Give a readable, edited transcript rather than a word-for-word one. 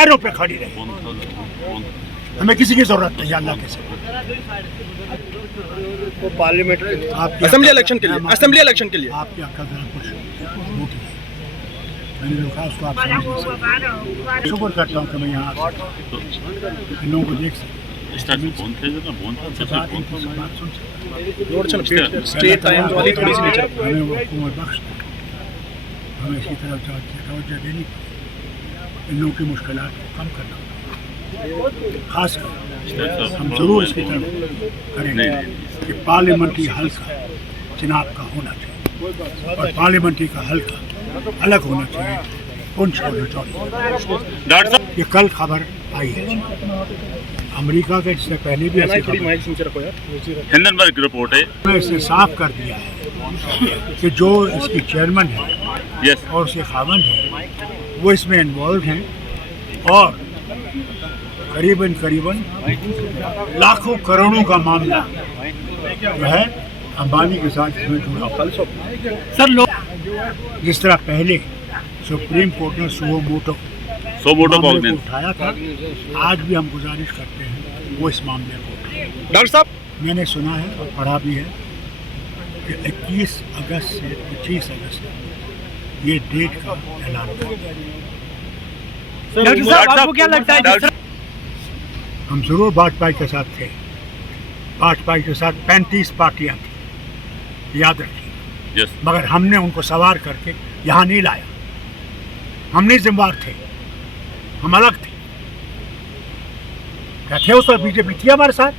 पैरों पे खड़ी रहे। हमें किसी की जरूरत नहीं, अल्लाह के सिवा। वो पार्लियामेंट असेंबली इलेक्शन के लिए, असेंबली इलेक्शन के लिए आपकी अक्ल जरा कुछ मोटी है। मैंने जो कहा उसको आप समझ नहीं सकते। शुक्र करता हूँ कि मैं यहाँ इन लोगों को देख सकता स्टेट टाइम्स वाली थोड़ी सी नीचे रखो। हमें वो हुकूमत बख्श दे, हमें इसी तरह तवज्जो देनी, इन लोगों की मुश्किलात को कम करना, खासकर हम जरूर इसकी तरफ करेंगे कि पार्लियामेंट्री हल्का चुनाव का होना चाहिए और पार्लियामेंट्री का हल्का अलग होना चाहिए पुंछ और रजौरी। ये कल खबर आई है अमेरिका के, इससे पहले भी ऐसी खबर हिंदनबर्ग की रिपोर्ट है। मैं इसने साफ कर दिया है कि जो इसकी चेयरमैन है यस और उसके खावंद है वो इसमें इन्वॉल्व हैं और करीबन लाखों करोड़ों का मामला जो है अंबानी के साथ इसमें जुड़ा हुआ। सर लोग जिस तरह पहले सुप्रीम कोर्ट ने सुओ मोटो को उठाया था, आज भी हम गुजारिश करते हैं वो इस मामले को उठाए। डॉक्टर साहब, मैंने सुना है और पढ़ा भी है कि 21 अगस्त से 25 अगस्त तक ये डेट का ऐलान कर दिया। डॉक्टर साहब आपको क्या लगता है? हम जरूर वाजपेयी के साथ थे, वाजपेयी के साथ 35 पार्टियां थी, याद रखिए। यस मगर हमने उनको सवार करके यहाँ नहीं लाया, हम नहीं जिम्मेवार थे, हम अलग थे। क्या थे उस वक्त बीजेपी थी हमारे साथ?